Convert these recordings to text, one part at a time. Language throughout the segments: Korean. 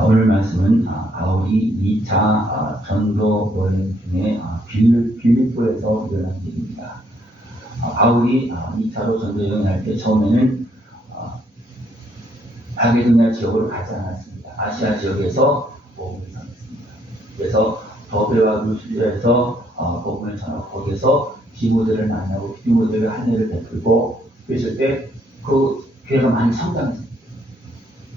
오늘 말씀은 바울이 2차 전도 여행 중에 빌립보에서 일어난 일입니다. 바울이 2차로 전도 여행할 때 처음에는 마게도냐 지역으로 가지 않았습니다. 아시아 지역에서 복음을 전했습니다. 그래서 더베와 루스드라에서 복음을 전하고 거기에서 디모데를 만나고 디모데를 한해를 베풀고 그랬을 때 그 교회가 많이 성장했습니다.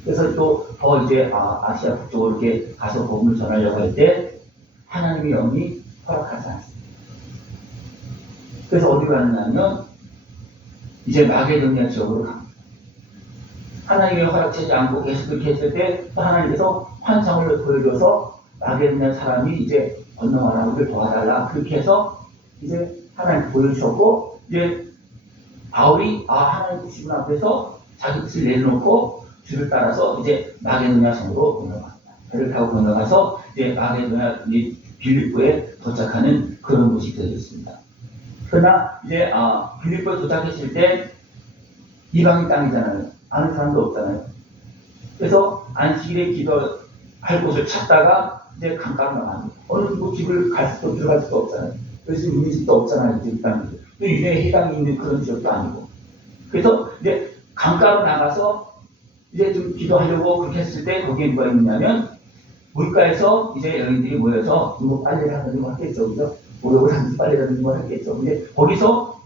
그래서 또 더 이제 아시아 북쪽으로 이렇게 가서 복음을 전하려고 할 때 하나님의 영이 허락하지 않습니다. 그래서 어디 가느냐면 이제 마게도냐 지역으로 갑니다. 하나님의 허락하지 않고 계속 그렇게 했을 때 또 하나님께서 환상을 보여줘서 마게도냐 사람이 이제 건너가라 우리를 도와달라 그렇게 해서 이제 하나님 보여주셨고 이제 바울이 하나님 뜻이군 앞에서 자기 뜻을 내려놓고 주를 따라서 이제 마게도냐 성으로 건너갑니다. 배를 타고 건너가서 이제 마게도냐 빌립보에 도착하는 그런 모습이 되어졌습니다. 그러나 이제 빌립보에 도착했을 때 이방인 땅이잖아요. 아는 사람도 없잖아요. 그래서 안식일에 기도할 곳을 찾다가 이제 강가로 나갑니다. 어느 집을 갈 수도 들어갈 수도 없잖아요. 그래서 있는 집도 없잖아요. 이 땅이. 또 유대에 해당이 있는 그런 지역도 아니고. 그래서 이제 강가로 나가서 이제 좀 기도하려고 그렇게 했을 때 거기에 누가 있느냐면 물가에서 이제 여인들이 모여서 누구 빨래를 하는 거 하겠죠. 그죠? 모여고 단지 빨래를 하는 거 하겠죠. 근데 거기서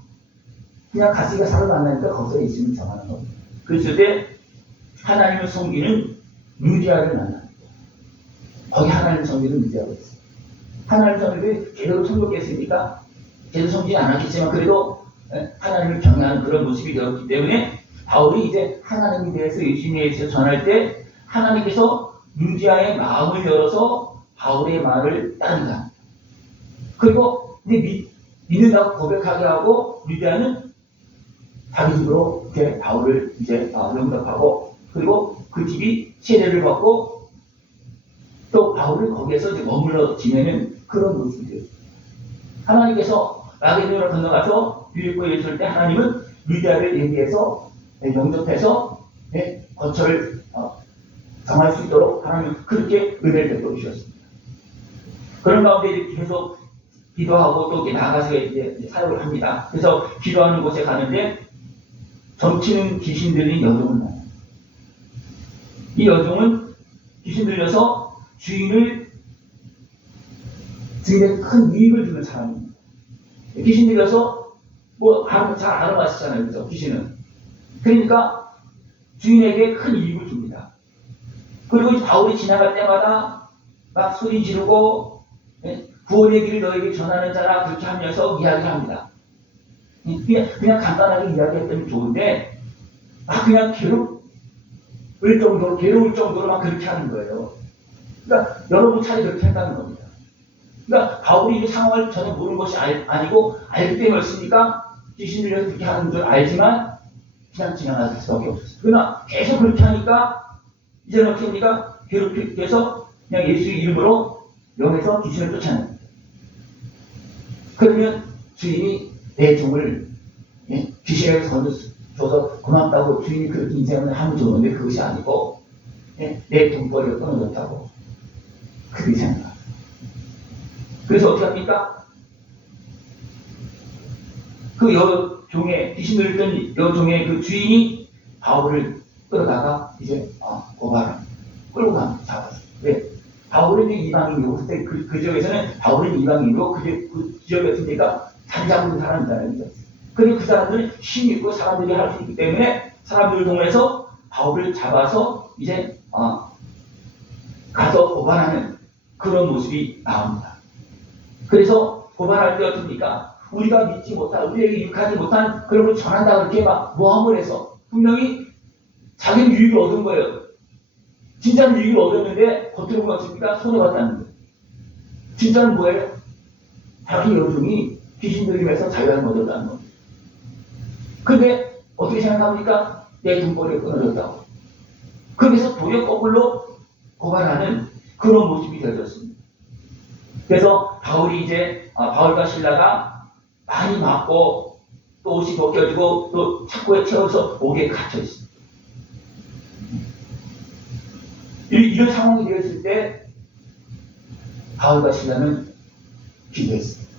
그냥 가시가 사러 만나니까 거기서 예수님을 정하는 겁니다. 그랬을 때 하나님을 섬기는 루디아를 만납니다. 거기 하나님을 섬기는 루디아가 있어요. 하나님을 섬기는 제대로 섬겼겠습니까? 제대로 섬기지 않았겠지만 그래도 하나님을 경외하는 그런 모습이 되었기 때문에 바울이 이제 하나님에 대해서 예수님에 대해서 전할 때 하나님께서 루디아의 마음을 열어서 바울의 말을 따른다 합니다. 그리고 이제 믿는다고 고백하게 하고 루디아는 자기 집으로 이제 바울을 이제 영접하고 그리고 그 집이 세례를 받고 또 바울을 거기에서 이제 머물러 지내는 그런 모습이 되었습니다. 하나님께서 마게도냐로 건너가서 빌립보에 있을 때 하나님은 루디아를 얘기해서 영접해서 거처를 정할 수 있도록 하나님은 그렇게 은혜를 베풀어 주셨습니다. 그런 가운데 계속 기도하고 또 이렇게 나가서 이제 사역을 합니다. 그래서 기도하는 곳에 가는데 점치는 귀신 들린 여종을 만납니다. 이 여종은 귀신 들려서 주인을 주인에게 큰 이익을 주는 사람입니다. 귀신 들려서 잘 알아봤잖아요. 그죠? 귀신은. 그러니까 주인에게 큰 이익을 줍니다. 그리고 바울이 지나갈 때마다 막 소리 지르고 구원의 길을 너에게 전하는 자라 그렇게 하면서 이야기를 합니다. 그냥 간단하게 이야기했더니 좋은데 그냥 괴로울 정도로 막 그렇게 하는 거예요. 그러니까 여러분 차례 그렇게 한다는 겁니다. 그러니까 바울이 이 상황을 전혀 모르는 것이 아니고 알기 때문에 없으니까 귀신들이 그렇게 하는 줄 알지만 그냥 지나갈 수밖에 없었어요. 그러나 계속 그렇게 하니까 이제는 어떻게 합니까? 괴롭히기 위해서 그냥 예수의 이름으로 영에서 귀신을 쫓아냅니다. 그러면 주인이 내 종을 귀신에게 건져줘서 고맙다고 주인이 그렇게 인생을 하면 좋은데 그것이 아니고 내 돈벌이를 끊어줬다고 그렇게 생각합니다. 그래서 어떻게 합니까? 그 여종의 귀신 들렸던 여종의 그 주인이 바울을 끌어다가 이제 고발합니다. 끌고 갑니다. 잡아서. 바울은 이방인이고 그때 그 지역에서는 바울은 이방인이고 그 지역 같은 데가 자리 잡는 사람이잖아요. 그리고 그 사람들은 힘이 있고 사람들이 할 수 있기 때문에 사람들을 통해서 바울을 잡아서 이제 가서 고발하는 그런 모습이 나옵니다. 그래서 고발할 때 어떻습니까? 우리가 믿지 못한, 우리에게 유익하지 못한 그런 걸 전한다 그렇게 막 모함을 해서 분명히 자기는 유익을 얻은 거예요. 진짜는 유익을 얻었는데 겉으로 보면 어떻습니까? 손해봤다는 거예요. 진짜는 뭐예요? 자기 여종이 귀신 들림에서 자유를 얻었다는 겁니다. 근데 어떻게 생각합니까? 내 돈벌이를 끊어줬다고. 그래서 도리어 거꾸로 고발하는 그런 모습이 되어졌습니다. 그래서 바울이 이제 바울과 실라가 많이 맞고 또 옷이 벗겨지고 또 착고에 채워서 옥에 갇혀 있습니다. 이런 상황이 되었을 때 바울과 실라는 기도했습니다.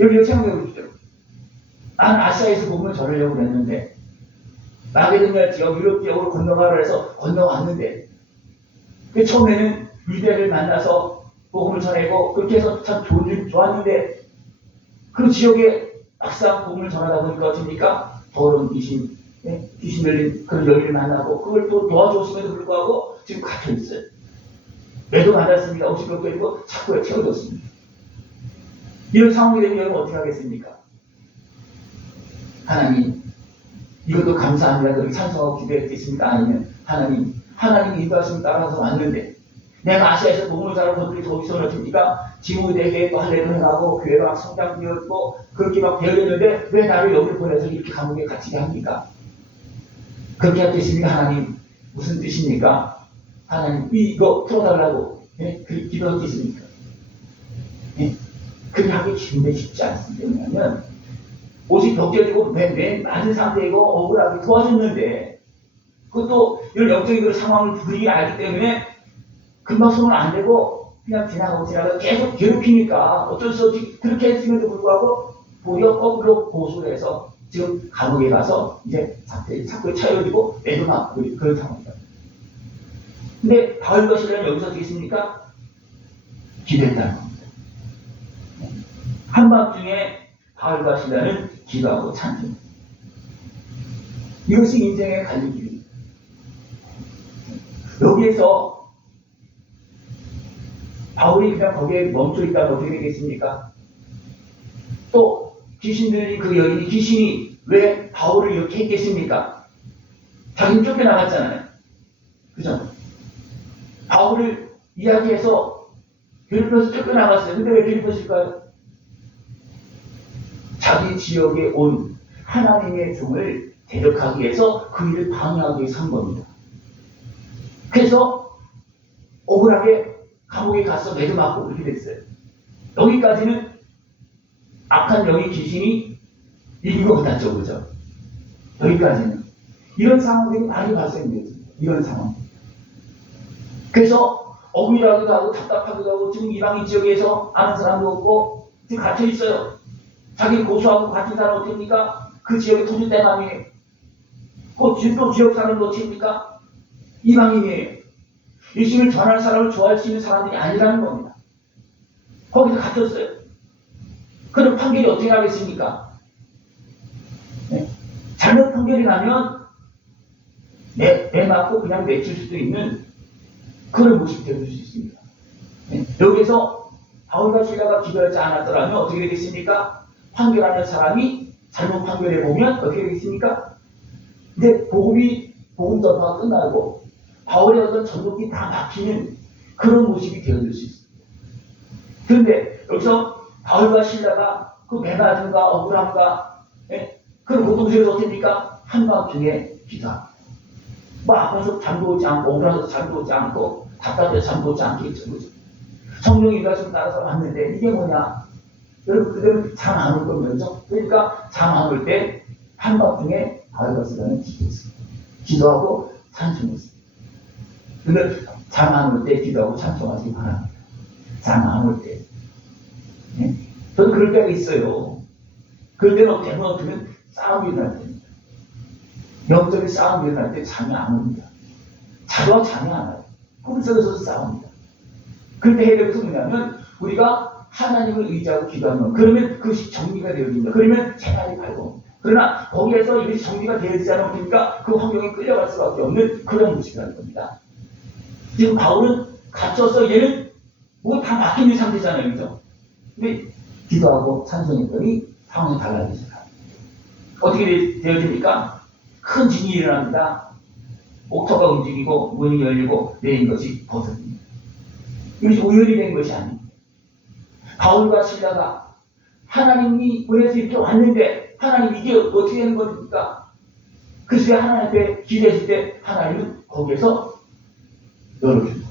여러분 생각해 보십시오. 나는 아시아에서 복음을 전하려고 했는데 마게도냐 지역, 유럽 지역으로 건너가라 해서 건너왔는데 처음에는 유대를 만나서 복음을 전하고 그렇게 해서 참 좋았는데 그 지역에 막상 복음을 전하다 보니까 어떻습니까? 더러운 귀신, 귀신 들린 그런 여인을 만나고 그걸 또 도와줬음에도 불구하고 지금 갇혀있어요. 매도 맞았습니다. 없이 그렇게 되고 착고에 채워졌습니다. 이런 상황이 되면 여러분 어떻게 하겠습니까? 하나님, 이것도 감사합니다. 그렇게 찬송하고 기도했겠습니까? 아니면 하나님 인도하시면 따라서 왔는데 내가 아시아에서 복음을 전하는 것들이 거기서 어떻습니까? 지금의 대회에 또 할례를 해가고 교회가 막 성장되었고 그렇게 막 되어졌는데 왜 나를 여기 보내서 이렇게 감옥에 갇히게 합니까? 그렇게 할 뜻입니까? 하나님 무슨 뜻입니까? 하나님 이거 풀어달라고 그렇게 기도할 뜻입니까? 그렇게 하기 쉽지 않습니다. 왜냐하면 옷이 벗겨지고 맨 맞은 상태이고 억울하게 도와줬는데 그것도 이런 영적인 그런 상황을 분위기 알기 때문에 금방 손을 안 대고 그냥 지나가고 계속 괴롭히니까 어쩔 수 없이 그렇게 했음에도 불구하고 도리어 거꾸로 고소를 해서 지금 감옥에 가서 이제 자꾸 차여지고 매도 맞고 그런 상황입니다. 근데 바울과 실라는 여기서 어떻게 했습니까? 기도했다는 겁니다. 한밤중에 바울과 실라는 기도하고 찬송. 이것이 인생의 갈림길입니다. 여기에서 바울이 그냥 거기에 멈춰 있다면 어떻게 되겠습니까? 또 귀신 들린 그 여인이 귀신이 왜 바울을 이렇게 했겠습니까? 자기는 쫓겨나갔잖아요. 그죠? 바울을 이야기해서 괴롭혀서 쫓겨나갔어요. 근데 왜 괴롭혔을까요? 자기 지역에 온 하나님의 종을 대적하기 위해서 그 일을 방해하기 위해서 한 겁니다. 그래서 억울하게 감옥에 가서 매도 맞고 그렇게 됐어요. 여기까지는 악한 영의 귀신이 이긴 것 같았죠. 그죠? 여기까지는. 이런 상황들이 많이 발생됐습니다. 이런 상황. 그래서 억울하기도 하고 답답하기도 하고 지금 이방인 지역에서 아는 사람도 없고 지금 갇혀 있어요. 자기 고소하고 같은 사람 어떻습니까? 그 지역의 토지대감이에요. 또 지역 사람도 어떻습니까? 이방인이에요. 예수님을 전할 사람을 좋아할 수 있는 사람들이 아니라는 겁니다. 거기서 갇혔어요. 그럼 판결이 어떻게 하겠습니까? 잘못 판결이 나면 내 맞고 그냥 내칠 수도 있는 그런 모습이 되어줄 수 있습니다. 여기서 바울과 실라가 기도하지 않았더라면 어떻게 되겠습니까? 판결하는 사람이 잘못 판결해 보면 어떻게 되겠습니까? 이제 복음 전파가 끝나고 바울의 어떤 전독이 다 막히는 그런 모습이 되어줄 수 있습니다. 그런데 여기서 바울과 실라가 그 매맞음과 억울함과 그런 고통스러워서 어떻습니까? 한밤중에 기도합니다. 뭐 아파서 잠도 오지 않고 억울해서 잠도 오지 않고 답답해서 잠도 오지 않겠죠. 성령이 인가좀 따라서 왔는데 이게 뭐냐? 여러분 그대로 잠 안 올 거면서 그러니까 잠 안 올 때 한밤중에 바울과 실라는 기도했습니다. 기도하고 찬송했습니다. 근데 잠 안 올 때 기도하고 찬송하시기 바랍니다. 잠 안 올 때. 저는 그럴 때가 있어요. 그럴 때는 대부분 어쩌면 싸움이 일어날 때입니다. 영적인 싸움이 일어날 때 잠이 안 옵니다. 자도 잠이 안 와요. 꿈속에서도 싸웁니다. 그럴 때 해야 될 것은 뭐냐면 우리가 하나님을 의지하고 기도하면 그러면 그것이 정리가 되어집니다. 그러면 생활이 밝고 그러나 거기에서 이것이 정리가 되어지지 않으니까 그 환경에 끌려갈 수밖에 없는 그런 모습이라는 겁니다. 지금 바울은 갇혀서 얘는 뭐 다 막힌 상태잖아요. 그죠? 근데 기도하고 찬송했더니 상황이 달라지기 시작합니다. 어떻게 되어집니까? 큰 진이 일어납니다. 옥토가 움직이고 문이 열리고 내린 것이 벗어집니다. 이것이 우연히 된 것이 아닙니다. 바울과 실라가 하나님이 보내서 이렇게 왔는데 하나님 이게 어떻게 되는 겁니까? 그래서 하나님 앞에 기도했을 때 하나님은 거기에서 열어줍니다.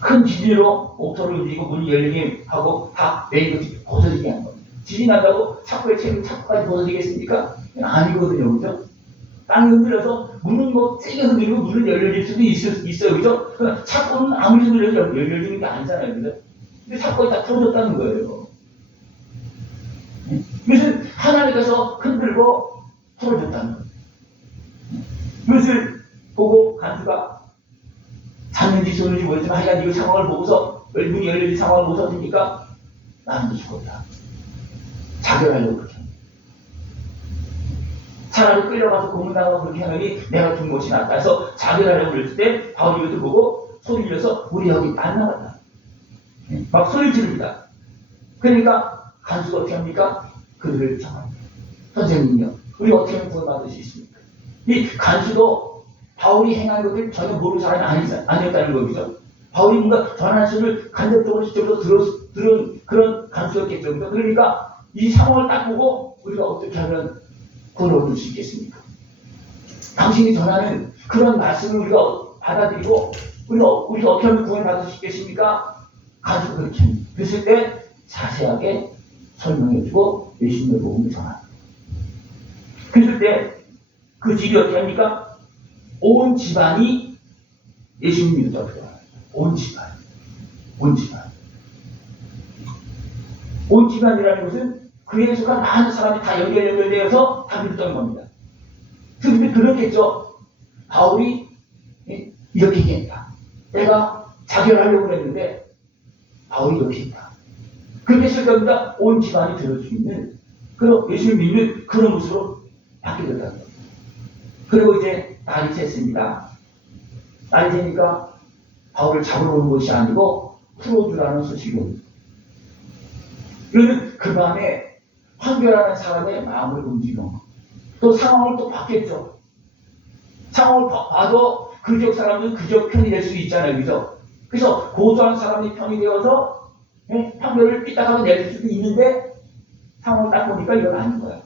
큰 지진으로 옥토를 움직이고 문이 열리게 하고 다 내린 것이 벗어지게 하는 겁니다. 지진이 난다고 착고에 채우면 착고까지 벗어지겠습니까? 아니거든요. 그죠? 땅이 흔들려서 문은 뭐 세게 흔들리고 문은 열려질 수도 있어요. 그죠? 그러니까 사건은 아무리 흔들려도 열려지는 게 아니잖아요. 그죠? 근데 사건이 다 풀어졌다는 거예요. 이것은 하나님께서 흔들고 풀어졌다는 거예요. 이것을 보고 간수가 잤는지 쏘는지 모르지만 하여간 이 상황을 보고서 문이 열려진 상황을 보고서 되니까 나는 죽었다. 자결하려고 그렇게 합니다. 차라리 끌려가서 고문당하고 그렇게 하느니 내가 죽은 것이 낫다 해서 자결하려고 그랬을 때 바울이 이것을 보고 소리 질러서 우리 여기 안 나갔다. 막 소리 지릅니다. 그러니까 간수가 어떻게 합니까? 그들을 정합니다. 선생님요, 우리 어떻게 하면 구원받을 수 있습니까? 이 간수도 바울이 행한 것을 전혀 모르는 사람이 아니었다는 거죠. 바울이 뭔가 전한 수를 간접적으로 직접적으로 들은 그런 간수였겠죠. 그러니까 이 상황을 딱 보고 우리가 어떻게 하면 구원을 얻을 수 있겠습니까? 당신이 전하는 그런 말씀을 우리가 받아들이고 우리가 어떻게 하면 구원을 받을 수 있겠습니까? 간수가 그렇게 합니다. 그랬을 때 자세하게 설명해주고 예수님의 복음을 전합니다. 그랬을 때 그 집이 어떻게 합니까? 온 집안이 예수님 믿었다고 합니다. 온 집안. 온 집안. 온 집안이라는 것은 그에 속한 많은 사람이 다 연결되어서 다 믿었던 겁니다. 그런데 그렇겠죠. 바울이 이렇게 얘기했다. 내가 자결하려고 했는데 바울이 이렇게 했다. 그렇게 했을 겁니다. 온 집안이 들을 수 있는 그런 예수를 믿는 그런 모습으로 바뀌게 됐다는 겁니다. 그리고 이제 날이 샜습니다. 날이 새니까 바울을 잡으러 오는 것이 아니고 풀어주라는 소식이 옵니다. 이거는 그 밤에 판결하는 사람의 마음을 움직이고 또 상황을 또 바뀌었죠. 상황을 봐도 그 지역 사람은 그 지역 편이 될 수 있잖아요. 그죠? 그래서 고소한 사람이 편이 되어서 판결을 삐딱하게 낼 수도 있는데 상황을 딱 보니까 이건 아닌 거야.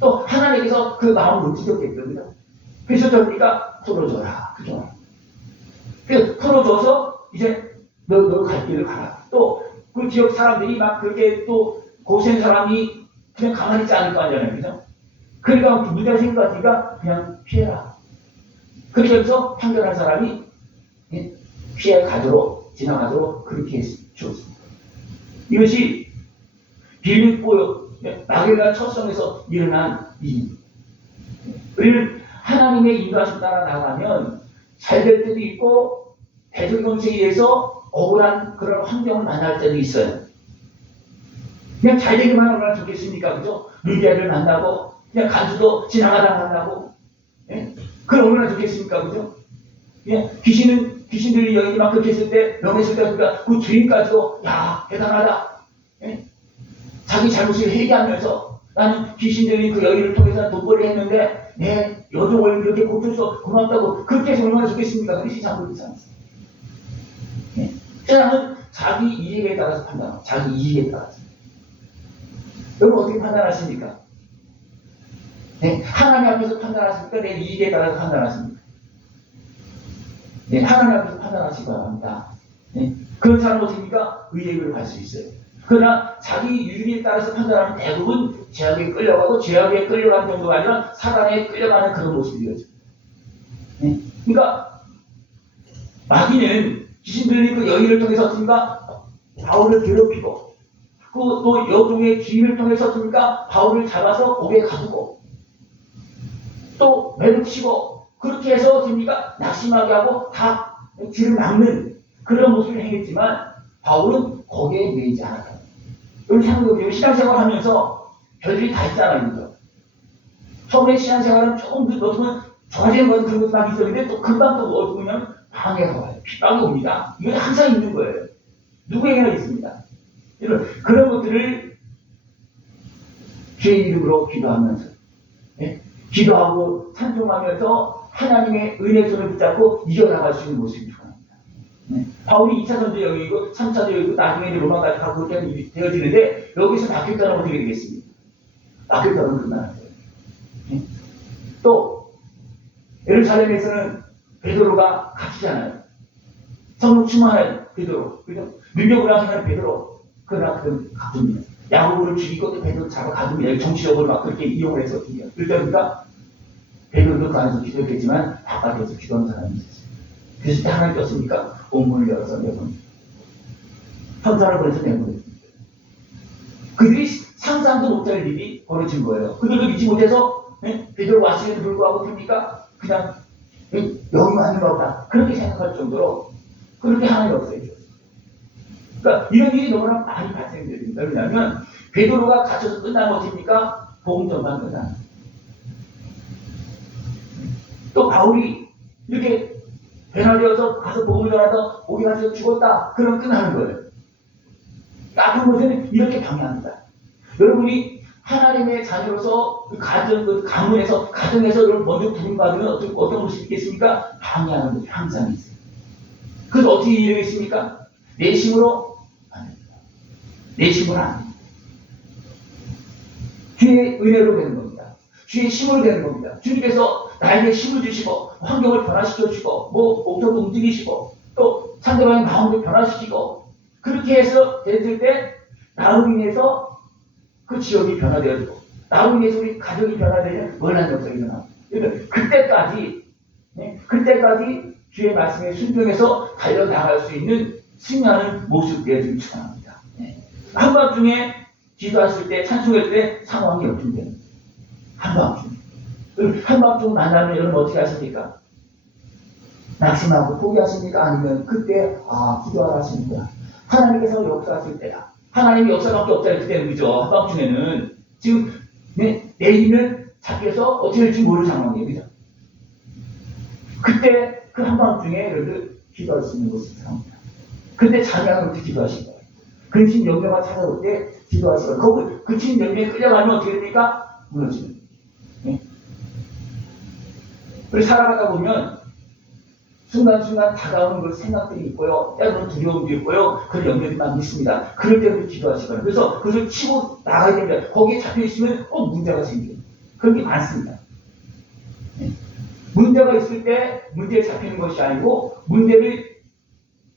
또 하나님께서 그 마음을 움직였겠죠. 그죠? 그래서 저희가 풀어줘라. 그죠? 그래서 풀어줘서 이제 너 갈 길을 가라. 또 그 지역 사람들이 막 그렇게 또 고생 사람이 그냥 가만히 있지 않을 거 아니잖아요. 그죠? 그러니까 문제가 생긴 것 같으니까 그냥 피해라. 그렇게 해서 판결한 사람이 피해 가도록, 지나가도록 그렇게 주었습니다. 이것이 빌립보 마게다 첫성에서 일어난 일입니다. 우리는 하나님의 인도하심 따라 나가면 잘 될 때도 있고 대중정책에 의해서 억울한 그런 환경을 만날 때도 있어요. 그냥 잘 되기만 하면 좋겠습니까? 그죠? 루비아를 만나고 그냥 간수도 지나가다 만나고 그럼 얼마나 좋겠습니까? 그죠? 귀신들이 여인이 막 그렇게 했을 때 명했을 때 그러니까 그 주인까지도 야 대단하다. 자기 잘못을 회개하면서 나는 귀신들이 그 여인을 통해서 돈벌이 했는데 내 여종을 이렇게 고쳐서 고맙다고 그렇게 해서 얼마나 좋겠습니까? 그것이 잘못이 않습니다. 세상은 자기 이익에 따라서 판단하고 자기 이익에 따라서. 여러분 어떻게 판단하십니까? 하나님 앞에서 판단하십니까? 내 이익에 따라서 판단하십니까? 하나님 앞에서 판단하시기 바랍니다. 그런 사람은 어떻습니까? 의의 길을 갈 수 있어요. 그러나 자기 유익에 따라서 판단하는 대부분 죄악에 끌려가고 죄악에 끌려가는 정도가 아니라 사단에 끌려가는 그런 모습이죠. 그러니까 마귀는 귀신 들린 그 여인을 통해서 어떻습니까? 바울을 괴롭히고 또 여종의 주인을 통해서 어떻습니까? 바울을 잡아서 옥에 가두고 또 매듭치고 그렇게 해서 어떻습니까? 낙심하게 하고 다 뒤를 막는 그런 모습을 행했지만 바울은 거기에 매이지 않았다. 여러분 생각해보세요. 신앙생활 하면서 별들이 다 있잖아요. 그죠? 처음에 신앙생활은 조금 어쩌면 좋아지는 건 그런 것도 막 있었는데 또 금방 또 어떻게 보면 방해가 와요. 핍박이 옵니다. 이건 항상 있는 거예요. 누구에게나 있습니다. 그런 것들을 주의 이름으로 기도하면서 기도하고 찬송하면서 하나님의 은혜 손을 붙잡고 이겨나갈 수 있는 모습이 중요합니다. 바울이 2차 전도 여기고 3차 전도 여기고 나중에 이제 로마까지 가고 그렇게 되어지는데 여기서 바뀌었다면 어떻게 되겠습니까? 바뀌었다면 그만 또 예루살렘에서는 베드로가 갇히잖아요. 성령 충만한 베드로, 그죠? 능력으로 행하는 베드로, 그러나 그는 가둡니다. 야고보를 죽이고 또 베드로 잡아 가둡니다. 정치적으로 막 그렇게 이용을 해서 그러니까 베드로도 그 안에서 기도했겠지만 바깥에서 기도하는 사람이 있었어요. 그래서 하나님 떴습니까? 온문을 열어서 내보냈습니다. 천사를 보내서 내보냈습니다. 그들이 상상도 못할 일이 벌어진 거예요. 그들도 믿지 못해서 베드로 왔음에도 불구하고 됩니까? 그냥 여기만 하는 거 없다. 그렇게 생각할 정도로 그렇게 하나님 역사해 주셨어요. 그러니까 이런 일이 너무나 많이 발생됩니다. 왜냐하면 베드로가 갇혀서 끝나면 어떻습니까? 복음 전반 끝나는. 또 바울이 이렇게 변화되어서 가서 복음을 전하다 오기 가서 죽었다. 그럼 끝나는 거예요. 나쁜 것은 이렇게 방해합니다. 여러분이 하나님의 자녀로서 그 가정, 그 가문에서, 가정에서 여러분 먼저 부름받으면 어떤 것이 있겠습니까? 방해하는 것이 항상 있어요. 그래서 어떻게 이해하겠습니까? 내 힘으로 안 됩니다. 내 힘으로 안 됩니다. 주의 은혜로 되는 겁니다. 주의 힘으로 되는 겁니다. 주님께서 나에게 힘을 주시고, 환경을 변화시켜 주시고, 목표도 움직이시고, 또 상대방의 마음도 변화시키고, 그렇게 해서 됐을 때, 나로 인해서 그 지역이 변화되어지고, 나로 인해서 우리 가족이 변화되는 원한 역사가 일어납니다. 그러니까 그때까지 주의 말씀에 순종해서 달려나갈 수 있는 승리하는 모습 되어지기 축원합니다. 한밤중에 기도하실 때, 찬송할 때 상황이 역전됩니다. 한밤중 만나면 여러분 어떻게 하십니까? 낙심하고 포기하십니까? 아니면 그때 기도하라 하십니까? 하나님께서 역사하실 때야. 하나님의 역사밖에 없잖아요. 그때는 그죠? 한밤중에는 지금 내일이면 잡혀서 어떻게 될지 모르는 상황이에요. 그죠? 그때 그 한밤중에 여러분들 기도할 수 있는 것이 있습니다. 그때 자녀가 어떻게 기도하신 거예요? 근심 염려가 찾아올 때 기도하시고 거기 근심 염려에 끌려가면 어떻게 됩니까? 무너지는. 우리 살아가다 보면 순간순간 다가오는 그 생각들이 있고요. 때로는 두려움도 있고요. 그런 염려들이 많이 있습니다. 그럴 때 우리 기도하시거나 그래서 그것을 치고 나가야 됩니다. 거기에 잡혀있으면 꼭 문제가 생겨요. 그런 게 많습니다. 문제가 있을 때 문제에 잡히는 것이 아니고 문제를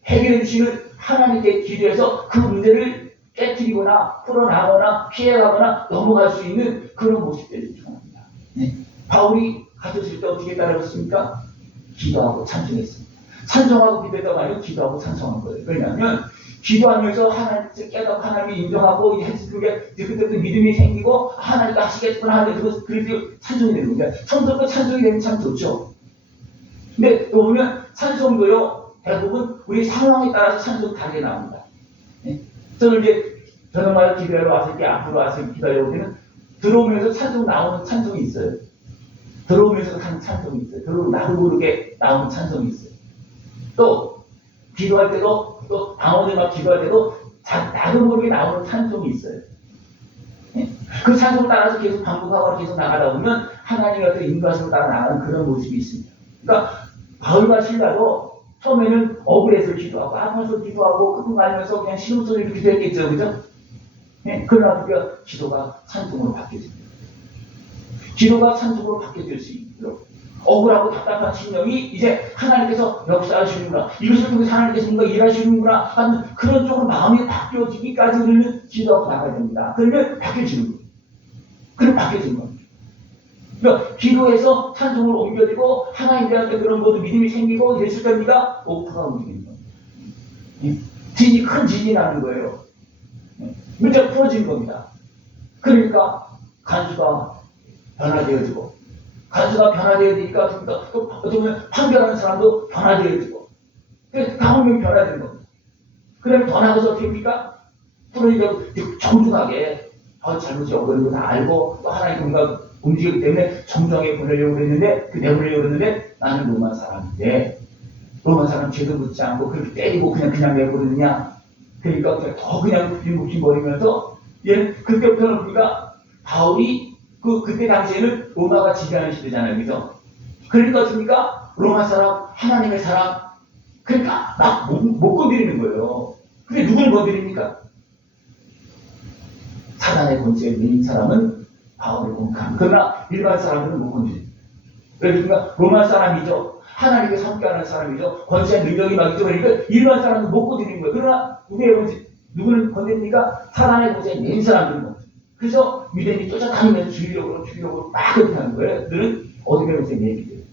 해결해 주시는 하나님께 기도해서 그 문제를 깨뜨리거나 풀어나가거나 피해가거나 넘어갈 수 있는 그런 모습들을 중요합니다. 바울이 갇혔을 때 어떻게 따라했습니까? 기도하고 찬송했습니다. 찬송하고 기도했다고 아니고 기도하고 찬송한 거예요. 왜냐하면 기도하면서 하나님을 깨닫고 하나님을 인정하고 그때부터 믿음이 생기고 하나님과 하시겠구나 하면서 그래서 찬송이 되는 겁니다. 성도도 찬송이 되면 참 좋죠. 근데 또 보면 찬송도요 대부분 우리 상황에 따라서 찬송 다르게 나옵니다. 저는 이제 저녁마다 기도하러 왔을 때 앞으로 와서 기도하려고 때는 들어오면서 찬송 나오는 찬송이 있어요. 들어오면서 하는 찬송이 있어요. 나도 모르게 나오는 찬송이 있어요. 또 기도할 때도 또 방언을 막 기도할 때도 나도 모르게 나오는 찬송이 있어요. 그 찬송을 따라서 계속 반복하거나 계속 나가다 보면 하나님의 어떤 인도하심을 따라 나가는 그런 모습이 있습니다. 그러니까 바울과 실라도 처음에는 억울해서 기도하고 아파서 기도하고 그거 알면서 그냥 신음소리로 기도했겠죠. 그죠? 그러나 그 기도가 찬송으로 바뀌어집니다. 기도가 찬송으로 바뀌어질 수 있도록 억울하고 답답한 심령이 이제 하나님께서 역사하시는구나 이것을 통해서 하나님께서 뭔가 일하시는구나 하는 그런 쪽으로 마음이 바뀌어지기까지는 기도하고 나가야 됩니다. 그러면 바뀌어지는 거예요. 그럼 바뀌어지는 겁니다. 그러니까 기도해서 찬송을 옮겨지고 하나님에 대한 그런 모든 믿음이 생기고 됐을 때입니다. 옥타가 움직이는 겁니다. 진이 큰 진이 나는 거예요. 문제가 풀어지는 겁니다. 그러니까 간수가 변화되어지고 간수가 변화되어지니까 또 어떻게 보면 판결하는 사람도 변화되어지고 다음에 변화되는 겁니다. 그러면 더 나가서 어떻게 합니까? 풀어지고 정중하게 잘못이 없는 거 다 알고 또 하나님 뭔가 움직이기 때문에 정중하게 보내려고 그랬는데 내보내려고 그랬는데 나는 로마 사람인데 로마 사람 죄도 묻지 않고 그렇게 때리고 그냥 내버리느냐 그러니까 더 그냥 묵신거리면서 그때부터는 우리가 바울이 그때 당시에는 로마가 지배하는 시대잖아요. 그죠? 그러니까 어떻습니까? 로마 사람, 하나님의 사람, 그러니까 막 못 건드리는 거예요. 근데 누굴 건드립니까? 사단의 권세에 있는 사람은 바울을 공격합니다. 그러나 일반 사람들은 못 건드립니다. 그러니까 로마 사람이죠. 하나님께 함께하는 사람이죠. 권세의 능력이 막 있죠. 그러니까 일반 사람은 못 건드리는 거예요. 그러나 누구는 건드립니까? 사단의 권세에 있는 사람들은 그래서 유대인이 쫓아다니면서 죽이려고 막 그렇게 하는 거예요. 그들은 어둠의 모습의 얘기들.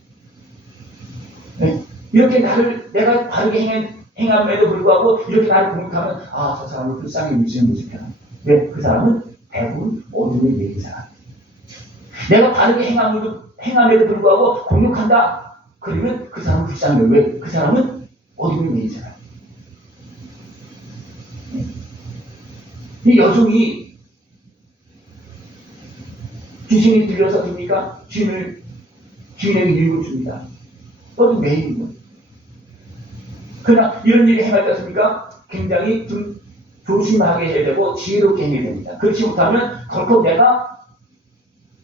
네? 이렇게 내가 바르게 행함에도 불구하고 이렇게 나를 공격하면, 아, 저 사람을 불쌍히 미치는 모습이야. 왜? 그 사람은 대부분 어둠의 얘기 사람. 내가 바르게 행함에도 불구하고 공격한다. 그러면 그 사람은 불쌍해. 왜? 그 사람은 어둠의 얘기 사람. 네? 이 여종이 귀신이 들려서 됩니까? 주인에게 유익을 줍니다. 또는 매일이고. 그러나 이런 일이 행할 때 어떻습니까? 굉장히 좀 조심하게 해야 되고 지혜롭게 해야 됩니다. 그렇지 못하면 덜컥 내가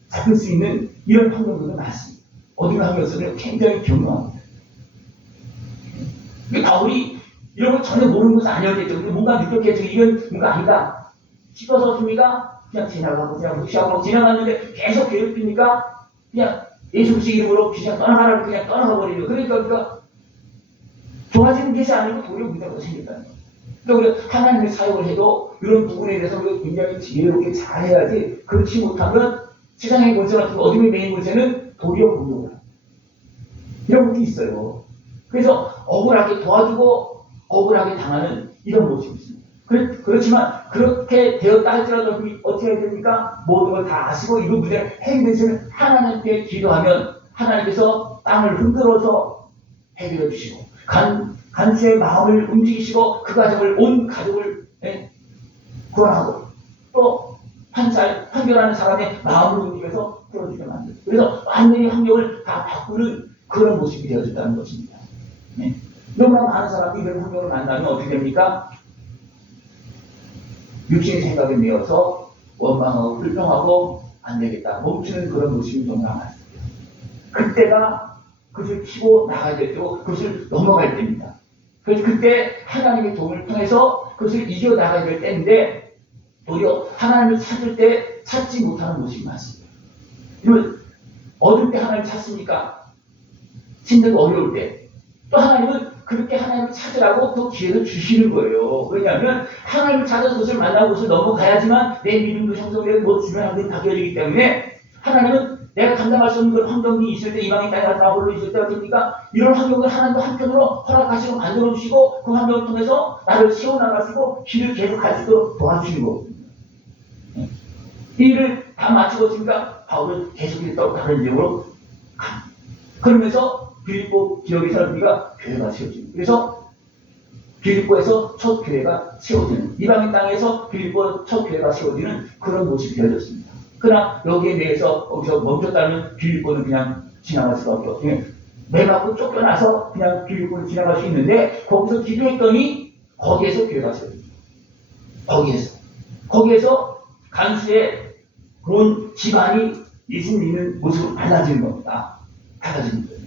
잡힐 수 있는 이런 환경들은 많습니다. 어둠의 환경에서는 굉장히 경험합니다. 바울이 이런 걸 전혀 모르는 것은 아니었겠죠. 근데 뭔가 느꼈겠죠. 이건 뭔가 아니다 싶어서 어떻습니까? 그냥 지나가고 그냥 무시하고 지나갔는데 계속 괴롭히니까 그냥 예수 그리스도 이름으로 그냥 떠나가라고 그냥 떠나가 버리죠. 그러니까 좋아지는 것이 아니고 도리어 문제가 더 생긴다는 거예요. 그러니까 우리가 하나님의 사역을 해도 이런 부분에 대해서 우리가 굉장히 지혜롭게 잘 해야지. 그렇지 못하면 세상의 권세 같은 어둠의 메인 권세는 도리어 공격을 합니다. 이런 것도 있어요. 그래서 억울하게 도와주고 억울하게 당하는 이런 모습이 있습니다. 그렇지만 그렇게 되었다 할지라도 어떻게 해야 됩니까? 모든 걸 다 아시고 이거 문제 해결되시면 하나님께 기도하면 하나님께서 땅을 흔들어서 해결해 주시고 간수의 마음을 움직이시고 그 가정을 온 가족을 구원하고 또 판결하는 사람의 마음을 움직여서 풀어주게 만들고 그래서 완전히 환경을 다 바꾸는 그런 모습이 되어졌다는 것입니다. 너무나 많은 사람들이 이런 환경을 만나면 어떻게 됩니까? 육신의 생각에 매여서 원망하고 불평하고 안 되겠다 멈추는 그런 모습이 너무나 많습니다. 그때가 그것을 치고 나가야 될 때고 그것을 넘어갈 때입니다. 그래서 그때 하나님의 도움을 통해서 그것을 이겨나가야 될 때인데 오히려 하나님을 찾을 때 찾지 못하는 모습이 많습니다. 이러면 어릴 때 하나님을 찾습니까? 힘들고 어려울 때. 또 하나님은 그렇게 하나님을 찾으라고 또 기회를 주시는 거예요. 왜냐하면 하나님을 찾아서 그것을 만나고 그것을 넘어가야지만 내 믿음도 형성되고 뭐 주변 환경이 바뀌어지기 때문에 하나님은 내가 감당할 수 없는 그런 환경이 있을 때 이방인 땅에 나홀로 있을 때가 됩니까? 이런 환경을 하나님도 한편으로 허락하시고 만들어주시고 그 환경을 통해서 나를 세워나가시고 길을 계속 갈 수 있도록 도와주시는 거거든요. 이 일을 다 마치고 있으니까 바울은 계속 또 다른 지역으로 갑니다. 그러면서 빌립보 지역에서 우리가 교회가 세워집니다. 그래서 빌립보에서 첫 교회가 세워지는 이방인 땅에서 빌립보 첫 교회가 세워지는 그런 모습이 되어졌습니다. 그러나 여기에 대해서 거기서 멈췄다면 빌립보는 그냥 지나갈 수밖에 없어요. 매 맞고 쫓겨나서 그냥 빌립보를 지나갈 수 있는데 거기서 기도했더니 거기에서 교회가 세워집니다. 거기에서 간수의 온 집안이 예수 믿는 모습으로 달라지는 겁니다. 달라지는 거예요.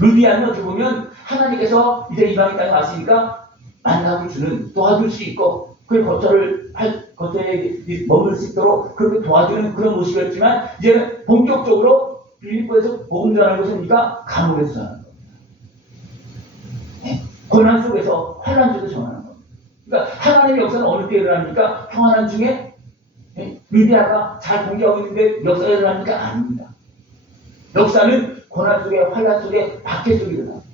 루디아는 어떻게 보면 하나님께서 이제 이방인 땅에 왔으니까 만남을 주는 도와줄 수 있고 그 거처에 머물 수 있도록 그렇게 도와주는 그런 모습이었지만 이제 본격적으로 빌립보에서 복음 전하는 것은 우리가 감옥에서 전하는 겁니다. 고난 속에서 환난 속에서 전하는 겁니다. 그러니까 하나님의 역사는 어느 때 일어납니까? 평안한 중에 루디아가 잘 공개하고 있는데 역사가 일어납니까? 아닙니다. 역사는 고난 속에 환난 속에 박해 속에 일어납니다.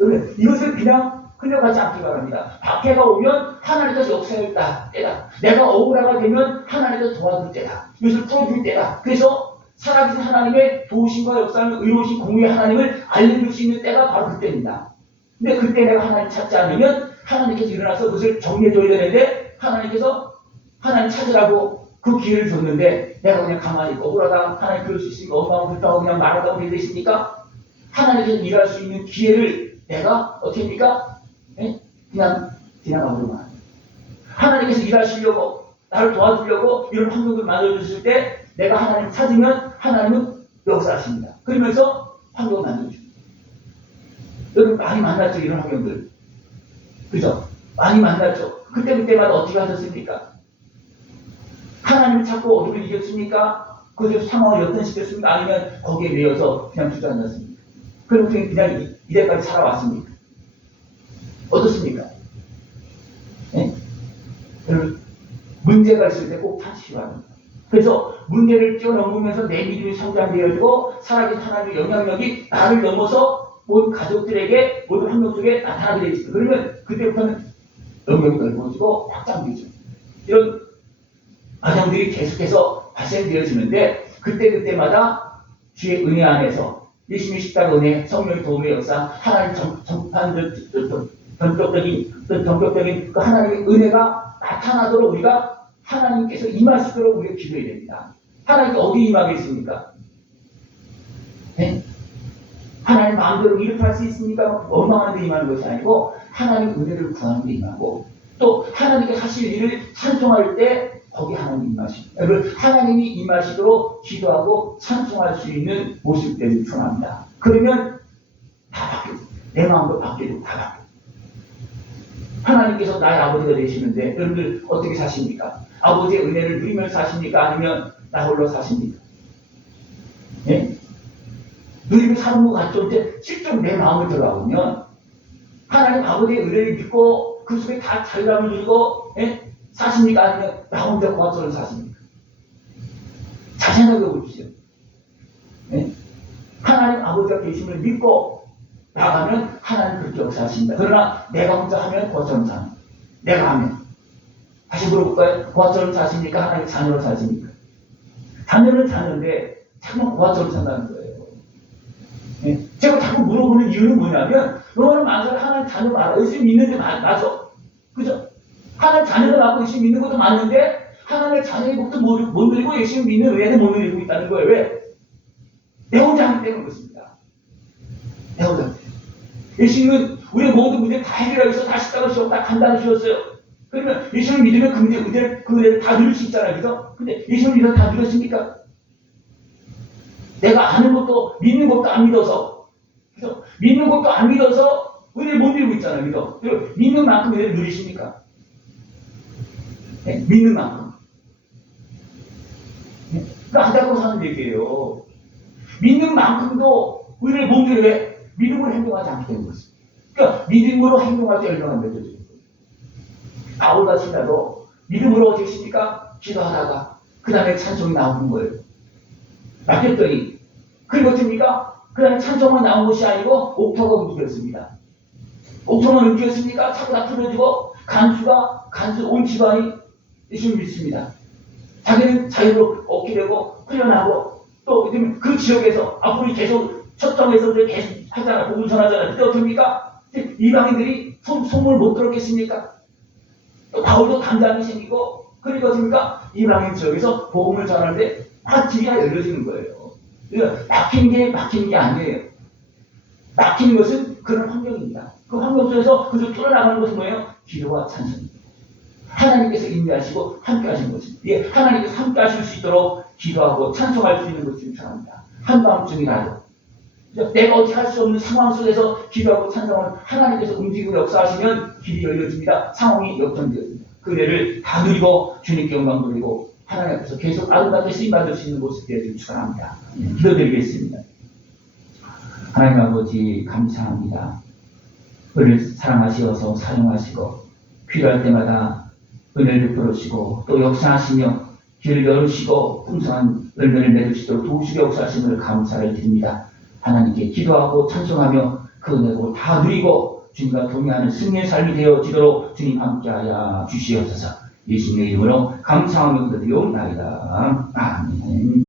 여러분 이것을 그냥 흘려가지 않기 바랍니다. 박해가 오면 하나님께서 역사할 때다. 내가 억울하가 되면 하나님께서 도와줄 때다. 이것을 풀어줄 때다. 그래서 살아계신 하나님의 도우심과 역사를 의로우신 공의의 하나님을 알려줄 수 있는 때가 바로 그때입니다. 근데 그때 내가 하나님 찾지 않으면 하나님께서 일어나서 그것을 정리해줘야 되는데 하나님께서 하나님 찾으라고 그 기회를 줬는데 내가 그냥 가만히 있고 억울하다 하나님 그럴 수 있으니까 엄마가 불평하고 그냥 말하다고 되어 있으니까 하나님께서 일할 수 있는 기회를 내가 어떻게 합니까? 그냥 지나가버리면 안 돼요. 하나님께서 일하시려고 나를 도와주려고 이런 환경을 만들어주실 때 내가 하나님 찾으면 하나님은 역사하십니다. 그러면서 환경을 만들어줍니다. 여러분 많이 만났죠 이런 환경들. 그죠? 많이 만났죠. 그때마다 어떻게 하셨습니까? 하나님을 찾고 어디를 이겼습니까? 그것을 상황을 역전시켰습니까? 아니면 거기에 매여서 그냥 주저앉았습니까? 그리고 그냥 이제까지 살아왔습니까? 어떻습니까? 네? 여러분 문제가 있을 때 꼭 찾으시 바랍니다. 그래서 문제를 뛰어넘으면서 내 믿음이 성장되어지고 살아계신 하나님의 영향력이 나를 넘어서 모든 가족들에게 모든 환경 속에 나타나게 되어 있습니다. 그러면 그때부터는 영역이 넓어지고 확장되죠. 이런 과정들이 계속해서 발생되어지는데 그때마다 주의 은혜 안에서 예수님의 십자가 은혜, 성령의 도움의 역사, 하나님 전격적인 그 하나님의 은혜가 나타나도록 우리가 하나님께서 임하시도록 우리가 기도해야 됩니다. 하나님께 어디 임하겠습니까? 네? 하나님 마음대로 일을 할 수 있습니까? 원망하는 데 임하는 것이 아니고 하나님 은혜를 구하는 데 임하고 또 하나님께 하실 일을 찬송할 때 거기 하나님 임하십니다. 하나님이 임하시도록 기도하고 찬송할 수 있는 모습들이 충합니다. 그러면 다 바뀌고 내 마음도 바뀌고 다 바뀌고 하나님께서 나의 아버지가 되시는데 여러분들 어떻게 사십니까? 아버지의 은혜를 누리면서 사십니까? 아니면 나 홀로 사십니까? 예? 누리고 사는 것 같죠? 이제 실제로 내 마음을 들어가보면 하나님 아버지의 은혜를 믿고 그 속에 다 자유함을 누리고 예? 사십니까? 아니면 나 혼자 고아처럼 사십니까? 잘 생각해 보십시오. 예? 하나님 아버지가 계심을 믿고 나가면 하나님 그렇게 역사하십니다. 그러나 내가 혼자 하면 고아처럼 사는 내가 하면 다시 물어볼까요? 고아처럼 사십니까? 하나님 자녀로 사십니까? 자녀는 자녀인데 자꾸 고아처럼 산다는 거예요. 예? 제가 자꾸 물어보는 이유는 뭐냐면 너는 만사를 하나님 자녀 말아 예수님 믿는데 맞아. 그죠? 하나님 자녀를 낳고 예수님 믿는 것도 맞는데 하나님의 자녀의 복도 못 누리고 예수님 믿는 외에는 못 누리고 있다는 거예요. 왜? 내 혼자 하기 때문에 그렇습니다. 내 혼자 하기 때문에. 예수님은 우리의 모든 문제를 다 해결하기 위해서 다 십자가 지었고 다 간단히 지었어요. 그러면 예수님을 믿으면 그 은혜를 다 누릴 수 있잖아요. 그죠? 근데 예수님을 믿어서 다 누렸습니까? 내가 아는 것도 믿는 것도 안 믿어서 그죠? 믿는 것도 안 믿어서 은혜를 못 누리고 있잖아요. 그죠? 그리고 믿는 만큼 은혜를 누리십니까? 네? 믿는 만큼. 네? 그러니까 하자고 사는 얘기예요. 믿는 만큼도 은혜를 못 누려 왜? 믿음으로 행동하지 않기 때문에 그렇습니다. 그러니까 믿음으로 행동할 때 열매가 맺어지는 거예요. 바울같이라도 믿음으로 계십니까? 기도하다가 그 다음에 찬송이 나오는 거예요. 맡겼더니 그리고 어떻습니까? 그 다음에 찬송만 나온 것이 아니고 옥토가 움직였습니다. 옥토만 움직였습니까? 자꾸 다 풀어지고 간수 온 집안이 예수를 믿습니다. 자기는 자유로 얻게 되고 풀려나고 또 그 지역에서 앞으로 계속 첫정에서 계속 하잖아. 복음 전하잖아. 그때 어떻습니까? 이방인들이 소문을 못 들었겠습니까? 또 바울도 담당이 생기고 그리고 어떻습니까? 이방인 지역에서 복음을 전하는데 길이가 열려지는 거예요. 그러니까 막히는 게 아니에요. 막히는 것은 그런 환경입니다. 그 환경 속에서 그저 뚫어나가는 것은 뭐예요? 기도와 찬송입니다. 하나님께서 인도하시고 함께 하시는 것입니다. 예, 하나님께서 함께 하실 수 있도록 기도하고 찬송할 수 있는 것을 축원합니다. 한밤중이라도 내가 어떻게 할 수 없는 상황 속에서 기도하고 찬송을 하나님께서 움직이고 역사하시면 길이 열려집니다. 상황이 역전되어집니다. 그 은혜를 다 누리고 주님께 영광 돌리고 하나님 앞에서 계속 아름답게 쓰임받을 수 있는 모습 되어주길 축원합니다. 기도드리겠습니다. 하나님 아버지 감사합니다. 우리를 사랑하시어서 사용하시고 필요할 때마다 은혜를 베풀으시고 또 역사하시며 길을 열으시고 풍성한 열매를 맺으시도록 도우시게 역사하심을 감사를 드립니다. 하나님께 기도하고 찬송하며 그 은혜를 다 누리고 주님과 동행하는 승리의 삶이 되어지도록 주님 함께하여 주시옵소서. 예수님의 이름으로 감사하며 기도드리옵나이다. 아멘.